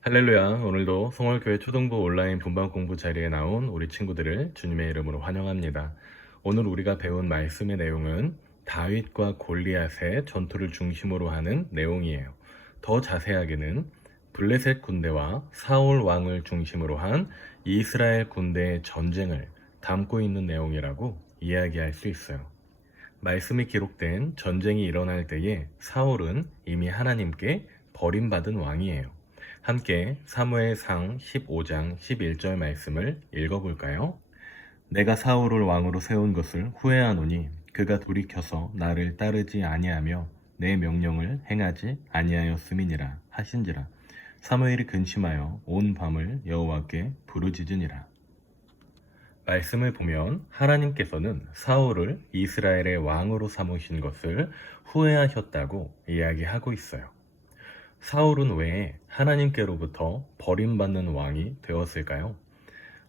할렐루야. 오늘도 성월교회 초등부 온라인 분반 공부 자리에 나온 우리 친구들을 주님의 이름으로 환영합니다. 오늘 우리가 배운 말씀의 내용은 다윗과 골리앗의 전투를 중심으로 하는 내용이에요. 더 자세하게는 블레셋 군대와 사울 왕을 중심으로 한 이스라엘 군대의 전쟁을 담고 있는 내용이라고 이야기할 수 있어요. 말씀이 기록된 전쟁이 일어날 때에 사울은 이미 하나님께 버림받은 왕이에요. 함께 사무엘상 15장 11절 말씀을 읽어볼까요? 내가 사울을 왕으로 세운 것을 후회하노니 그가 돌이켜서 나를 따르지 아니하며 내 명령을 행하지 아니하였음이니라 하신지라. 사무엘이 근심하여 온 밤을 여호와께 부르짖으니라. 말씀을 보면 하나님께서는 사울을 이스라엘의 왕으로 삼으신 것을 후회하셨다고 이야기하고 있어요. 사울은 왜 하나님께로부터 버림받는 왕이 되었을까요?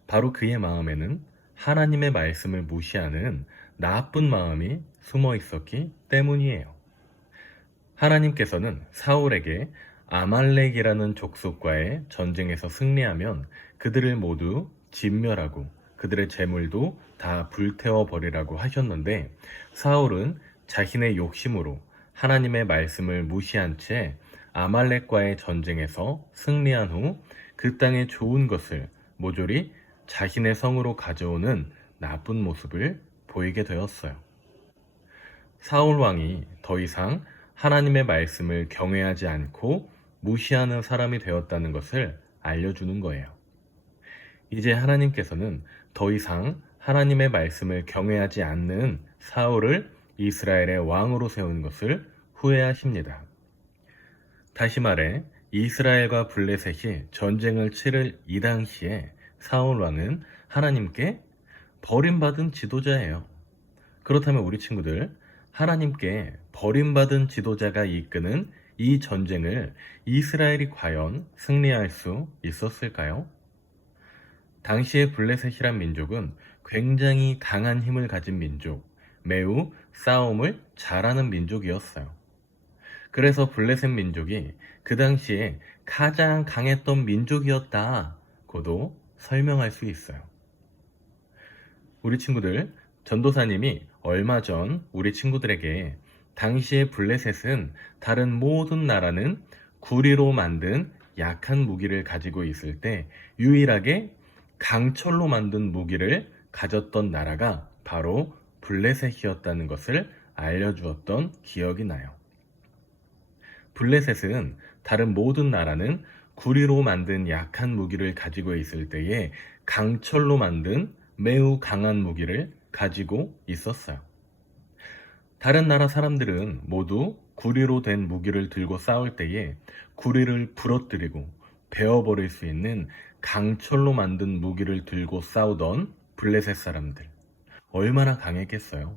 바로 그의 마음에는 하나님의 말씀을 무시하는 나쁜 마음이 숨어 있었기 때문이에요. 하나님께서는 사울에게 아말렉이라는 족속과의 전쟁에서 승리하면 그들을 모두 진멸하고 그들의 재물도 다 불태워 버리라고 하셨는데 사울은 자신의 욕심으로 하나님의 말씀을 무시한 채 아말렉과의 전쟁에서 승리한 후 그 땅의 좋은 것을 모조리 자신의 성으로 가져오는 나쁜 모습을 보이게 되었어요. 사울 왕이 더 이상 하나님의 말씀을 경외하지 않고 무시하는 사람이 되었다는 것을 알려주는 거예요. 이제 하나님께서는 더 이상 하나님의 말씀을 경외하지 않는 사울을 이스라엘의 왕으로 세운 것을 후회하십니다. 다시 말해 이스라엘과 블레셋이 전쟁을 치를 이 당시에 사울 왕은 하나님께 버림받은 지도자예요. 그렇다면 우리 친구들, 하나님께 버림받은 지도자가 이끄는 이 전쟁을 이스라엘이 과연 승리할 수 있었을까요? 당시의 블레셋이란 민족은 굉장히 강한 힘을 가진 민족, 매우 싸움을 잘하는 민족이었어요. 그래서 블레셋 민족이 그 당시에 가장 강했던 민족이었다고도 설명할 수 있어요. 우리 친구들, 전도사님이 얼마 전 우리 친구들에게 당시의 블레셋은 다른 모든 나라는 구리로 만든 약한 무기를 가지고 있을 때 유일하게 강철로 만든 무기를 가졌던 나라가 바로 블레셋이었다는 것을 알려주었던 기억이 나요. 블레셋은 다른 모든 나라는 구리로 만든 약한 무기를 가지고 있을 때에 강철로 만든 매우 강한 무기를 가지고 있었어요. 다른 나라 사람들은 모두 구리로 된 무기를 들고 싸울 때에 구리를 부러뜨리고 베어버릴 수 있는 강철로 만든 무기를 들고 싸우던 블레셋 사람들. 얼마나 강했겠어요?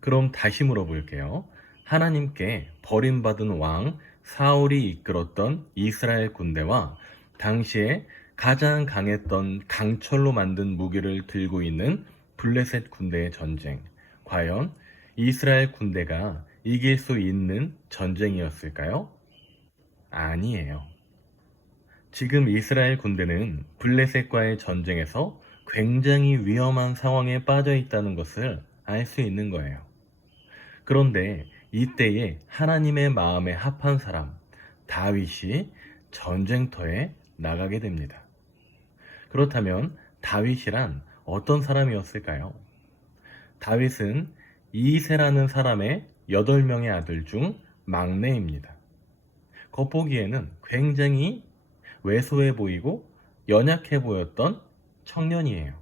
그럼 다시 물어볼게요. 하나님께 버림받은 왕 사울이 이끌었던 이스라엘 군대와 당시에 가장 강했던 강철로 만든 무기를 들고 있는 블레셋 군대의 전쟁. 과연 이스라엘 군대가 이길 수 있는 전쟁이었을까요? 아니에요. 지금 이스라엘 군대는 블레셋과의 전쟁에서 굉장히 위험한 상황에 빠져 있다는 것을 알 수 있는 거예요. 그런데 이때에 하나님의 마음에 합한 사람, 다윗이 전쟁터에 나가게 됩니다. 그렇다면 다윗이란 어떤 사람이었을까요? 다윗은 이새라는 사람의 8명의 아들 중 막내입니다. 겉보기에는 굉장히 왜소해 보이고 연약해 보였던 청년이에요.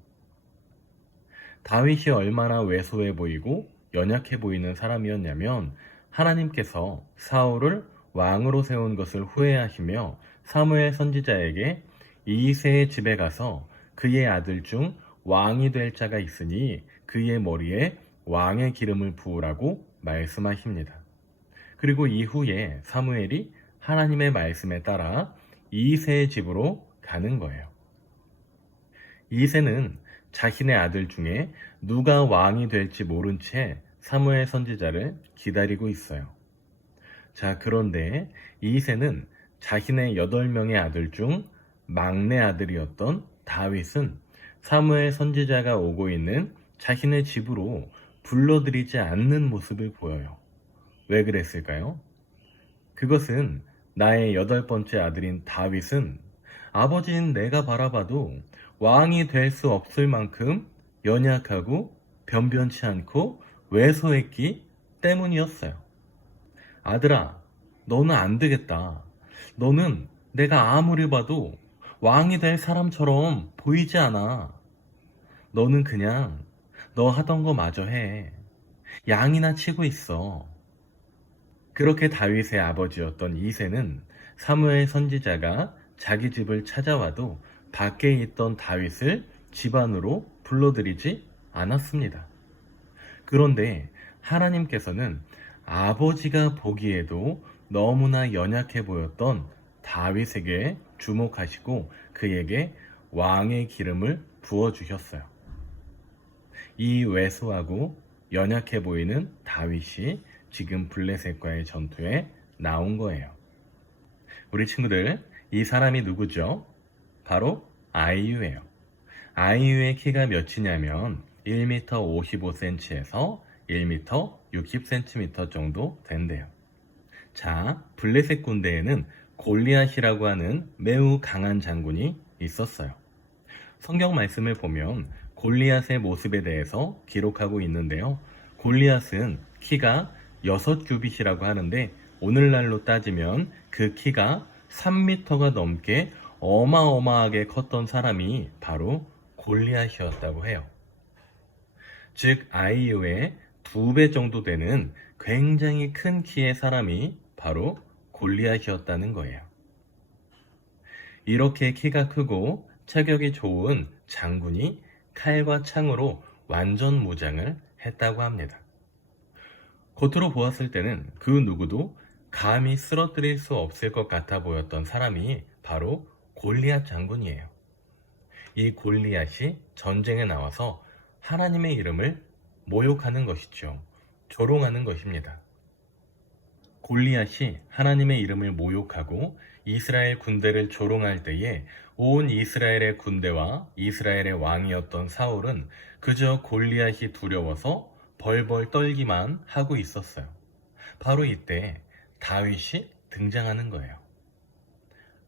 다윗이 얼마나 왜소해 보이고 연약해 보이는 사람이었냐면 하나님께서 사울을 왕으로 세운 것을 후회하시며 사무엘 선지자에게 이새의 집에 가서 그의 아들 중 왕이 될 자가 있으니 그의 머리에 왕의 기름을 부으라고 말씀하십니다. 그리고 이후에 사무엘이 하나님의 말씀에 따라 이새의 집으로 가는 거예요. 이새는 자신의 아들 중에 누가 왕이 될지 모른 채 사무엘 선지자를 기다리고 있어요. 자, 그런데 이새는 자신의 8명의 아들 중 막내 아들이었던 다윗은 사무엘 선지자가 오고 있는 자신의 집으로 불러들이지 않는 모습을 보여요. 왜 그랬을까요? 그것은 나의 8번째 아들인 다윗은 아버지인 내가 바라봐도 왕이 될 수 없을 만큼 연약하고 변변치 않고 왜소했기 때문이었어요. 아들아, 너는 안 되겠다. 너는 내가 아무리 봐도 왕이 될 사람처럼 보이지 않아. 너는 그냥 너 하던 거 마저 해. 양이나 치고 있어. 그렇게 다윗의 아버지였던 이새는 사무엘 선지자가 자기 집을 찾아와도 밖에 있던 다윗을 집 안으로 불러들이지 않았습니다. 그런데 하나님께서는 아버지가 보기에도 너무나 연약해 보였던 다윗에게 주목하시고 그에게 왕의 기름을 부어주셨어요. 이 왜소하고 연약해 보이는 다윗이 지금 블레셋과의 전투에 나온 거예요. 우리 친구들, 이 사람이 누구죠? 바로 아이유예요. 아이유의 키가 몇이냐면 1m 55cm에서 1m 60cm 정도 된대요. 자, 블레셋 군대에는 골리앗이라고 하는 매우 강한 장군이 있었어요. 성경 말씀을 보면 골리앗의 모습에 대해서 기록하고 있는데요. 골리앗은 키가 6규빗이라고 하는데 오늘날로 따지면 그 키가 3m가 넘게 어마어마하게 컸던 사람이 바로 골리앗이었다고 해요. 즉 아이유의 2배 정도 되는 굉장히 큰 키의 사람이 바로 골리앗이었다는 거예요. 이렇게 키가 크고 체격이 좋은 장군이 칼과 창으로 완전 무장을 했다고 합니다. 겉으로 보았을 때는 그 누구도 감히 쓰러뜨릴 수 없을 것 같아 보였던 사람이 바로 골리앗 장군이에요. 이 골리앗이 전쟁에 나와서 하나님의 이름을 모욕하는 것이죠. 조롱하는 것입니다. 골리앗이 하나님의 이름을 모욕하고 이스라엘 군대를 조롱할 때에 온 이스라엘의 군대와 이스라엘의 왕이었던 사울은 그저 골리앗이 두려워서 벌벌 떨기만 하고 있었어요. 바로 이때 다윗이 등장하는 거예요.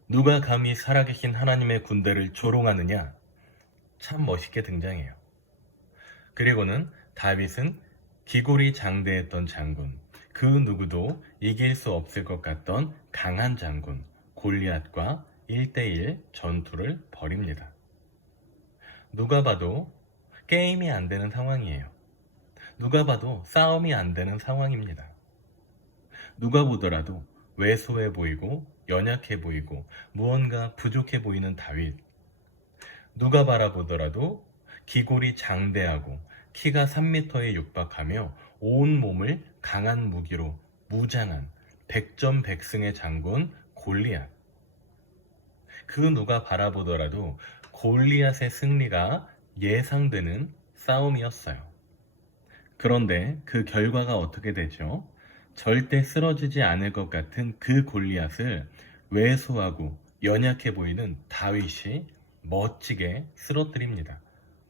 누가 감히 살아계신 하나님의 군대를 조롱하느냐? 참 멋있게 등장해요. 그리고는 다윗은 기골이 장대했던 장군, 그 누구도 이길 수 없을 것 같던 강한 장군 골리앗과 1대1 전투를 벌입니다. 누가 봐도 게임이 안 되는 상황이에요. 누가 봐도 싸움이 안 되는 상황입니다. 누가 보더라도 왜소해 보이고 연약해 보이고 무언가 부족해 보이는 다윗. 누가 바라보더라도 기골이 장대하고 키가 3m에 육박하며 온 몸을 강한 무기로 무장한 백전백승의 장군 골리앗. 그 누가 바라보더라도 골리앗의 승리가 예상되는 싸움이었어요. 그런데 그 결과가 어떻게 되죠? 절대 쓰러지지 않을 것 같은 그 골리앗을 왜소하고 연약해 보이는 다윗이 멋지게 쓰러뜨립니다.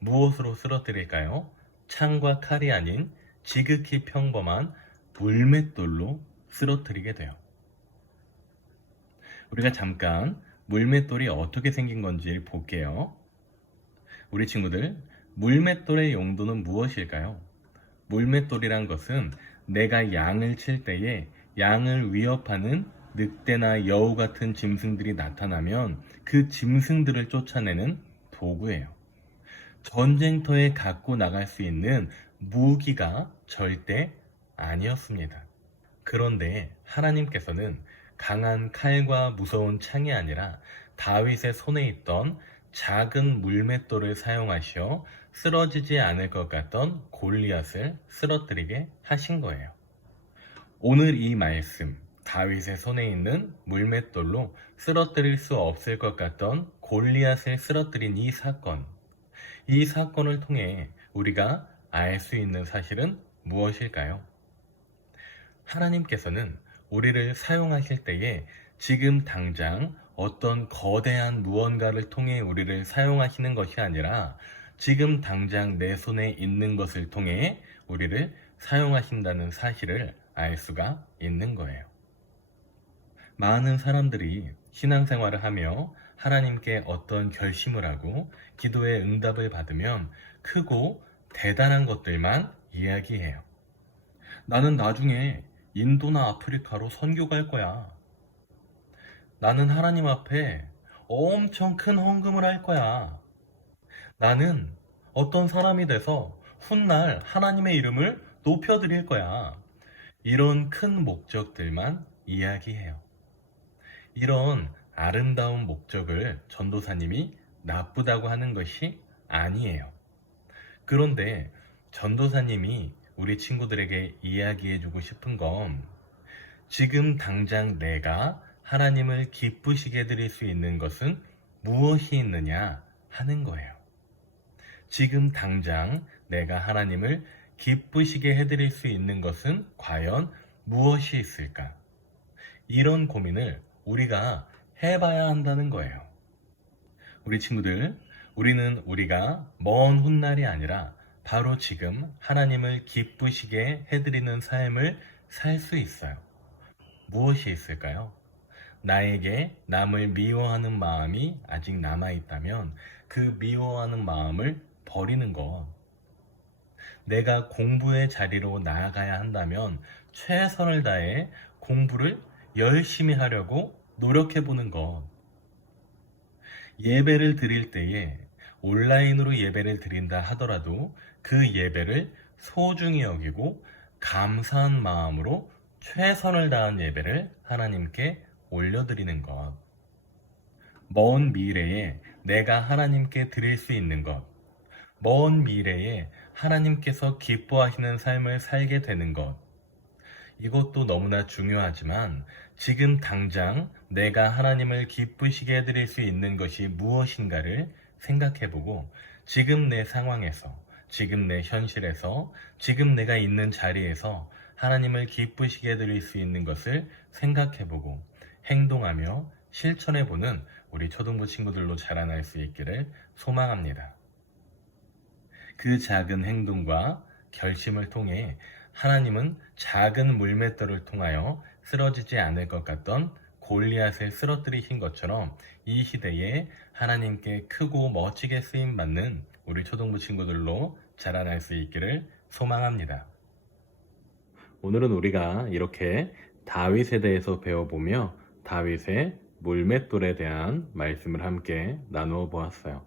무엇으로 쓰러뜨릴까요? 창과 칼이 아닌 지극히 평범한 물맷돌로 쓰러뜨리게 돼요. 우리가 잠깐 물맷돌이 어떻게 생긴 건지 볼게요. 우리 친구들, 물맷돌의 용도는 무엇일까요? 물맷돌이란 것은 내가 양을 칠 때에 양을 위협하는 늑대나 여우 같은 짐승들이 나타나면 그 짐승들을 쫓아내는 도구예요. 전쟁터에 갖고 나갈 수 있는 무기가 절대 아니었습니다. 그런데 하나님께서는 강한 칼과 무서운 창이 아니라 다윗의 손에 있던 작은 물맷돌을 사용하시어 쓰러지지 않을 것 같던 골리앗을 쓰러뜨리게 하신 거예요. 오늘 이 말씀, 다윗의 손에 있는 물맷돌로 쓰러뜨릴 수 없을 것 같던 골리앗을 쓰러뜨린 이 사건을 통해 우리가 알 수 있는 사실은 무엇일까요? 하나님께서는 우리를 사용하실 때에 지금 당장 어떤 거대한 무언가를 통해 우리를 사용하시는 것이 아니라 지금 당장 내 손에 있는 것을 통해 우리를 사용하신다는 사실을 알 수가 있는 거예요. 많은 사람들이 신앙생활을 하며 하나님께 어떤 결심을 하고 기도의 응답을 받으면 크고 대단한 것들만 이야기해요. 나는 나중에 인도나 아프리카로 선교 갈 거야. 나는 하나님 앞에 엄청 큰 헌금을 할 거야. 나는 어떤 사람이 돼서 훗날 하나님의 이름을 높여드릴 거야. 이런 큰 목적들만 이야기해요. 이런 아름다운 목적을 전도사님이 나쁘다고 하는 것이 아니에요. 그런데 전도사님이 우리 친구들에게 이야기해주고 싶은 건 지금 당장 내가 하나님을 기쁘시게 해드릴 수 있는 것은 무엇이 있느냐 하는 거예요. 지금 당장 내가 하나님을 기쁘시게 해드릴 수 있는 것은 과연 무엇이 있을까? 이런 고민을 우리가 해봐야 한다는 거예요. 우리 친구들, 우리는 우리가 먼 훗날이 아니라 바로 지금 하나님을 기쁘시게 해드리는 삶을 살 수 있어요. 무엇이 있을까요? 나에게 남을 미워하는 마음이 아직 남아있다면 그 미워하는 마음을 버리는 것. 내가 공부의 자리로 나아가야 한다면 최선을 다해 공부를 열심히 하려고 노력해보는 것. 예배를 드릴 때에 온라인으로 예배를 드린다 하더라도 그 예배를 소중히 여기고 감사한 마음으로 최선을 다한 예배를 하나님께 올려드리는 것. 먼 미래에 내가 하나님께 드릴 수 있는 것. 먼 미래에 하나님께서 기뻐하시는 삶을 살게 되는 것. 이것도 너무나 중요하지만 지금 당장 내가 하나님을 기쁘시게 해드릴 수 있는 것이 무엇인가를 생각해보고 지금 내 상황에서, 지금 내 현실에서, 지금 내가 있는 자리에서 하나님을 기쁘시게 해드릴 수 있는 것을 생각해보고 행동하며 실천해보는 우리 초등부 친구들로 자라날 수 있기를 소망합니다. 그 작은 행동과 결심을 통해 하나님은 작은 물맷돌을 통하여 쓰러지지 않을 것 같던 골리앗을 쓰러뜨리신 것처럼 이 시대에 하나님께 크고 멋지게 쓰임받는 우리 초등부 친구들로 자라날 수 있기를 소망합니다. 오늘은 우리가 이렇게 다윗에 대해서 배워보며 다윗의 물맷돌에 대한 말씀을 함께 나누어 보았어요.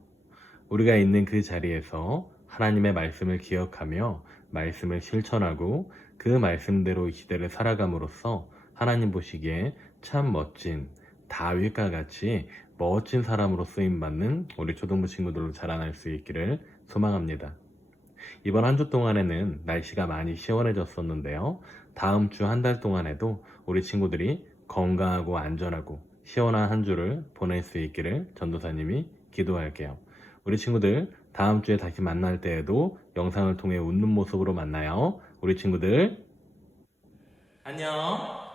우리가 있는 그 자리에서 하나님의 말씀을 기억하며 말씀을 실천하고 그 말씀대로 이 시대를 살아감으로써 하나님 보시기에 참 멋진 다윗과 같이 멋진 사람으로 쓰임받는 우리 초등부 친구들로 자라날 수 있기를 소망합니다. 이번 한 주 동안에는 날씨가 많이 시원해졌었는데요. 다음 주 한 달 동안에도 우리 친구들이 건강하고 안전하고 시원한 한 주를 보낼 수 있기를 전도사님이 기도할게요. 우리 친구들 다음 주에 다시 만날 때에도 영상을 통해 웃는 모습으로 만나요. 우리 친구들 안녕.